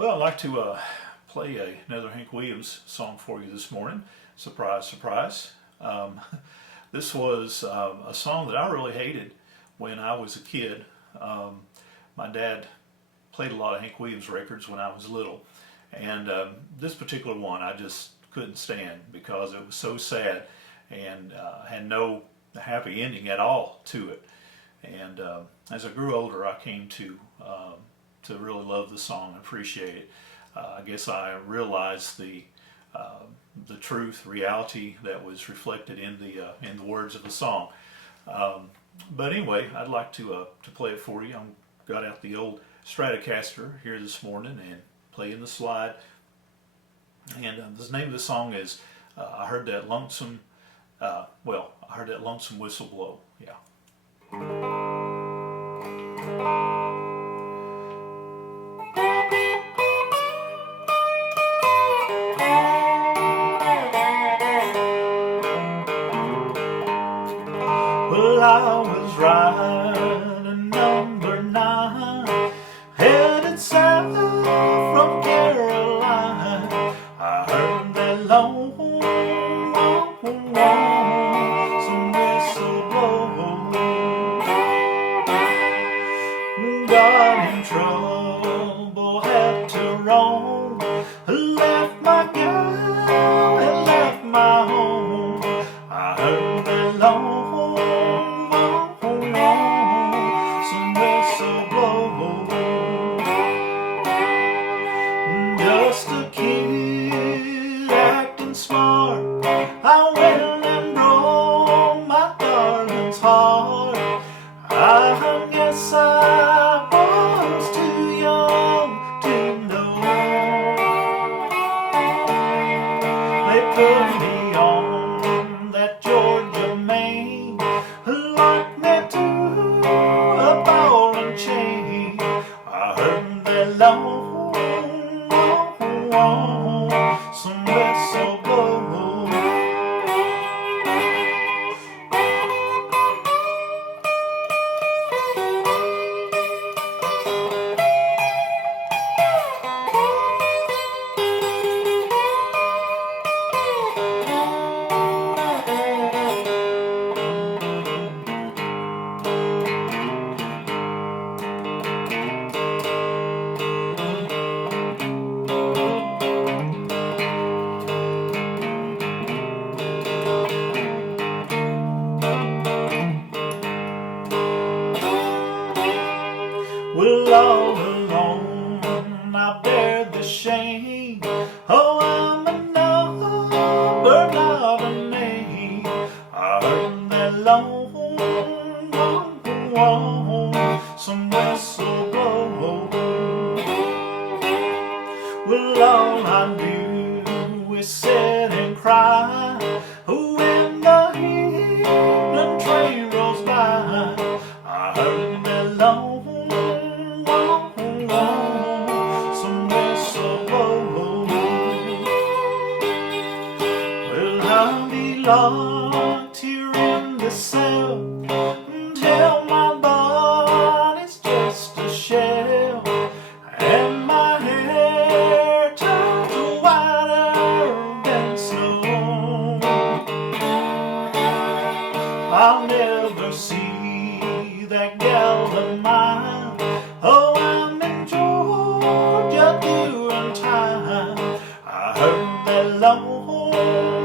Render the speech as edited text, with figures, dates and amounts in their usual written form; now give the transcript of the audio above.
Well, I'd like to play another Hank Williams song for you this morning. Surprise, surprise. Um, this was a song that I really hated when I was a kid. My dad played a lot of Hank Williams records when I was little, and this particular one I just couldn't stand because it was so sad and had no happy ending at all to it. And as I grew older, I came to really love the song and appreciate it. I guess I realized the truth, reality that was reflected in the words of the song. But anyway, I'd like to play it for you. I got out the old Stratocaster here this morning and playing the slide. And the name of the song is I heard that lonesome. I heard that lonesome whistle blow. Yeah. Well, I was riding number 9, headed south from Carolina. I heard that lonesome whistle blow. Got in trouble, had to roam. Left my girl and left my home. I heard that lonesome whistle blow. Just a kid acting smart, I went and broke my darling's heart. I guess I was too young to know. They put me on that Georgia main, locked me to a ball and chain. I heard that lonesome whistle blow. Well, all alone I bear the shame. Oh, I'm a number, not a name. I heard that lonesome whistle blow. Well, all I do is sit and cry when the evening train rolls by. I heard that lonesome whistle blow. Well, I'll be locked here in the cell until my body's just a shell and my hair turns whiter than snow. I'll never see that gal of mine. Oh, I'm in Georgia doing time. I heard that lonesome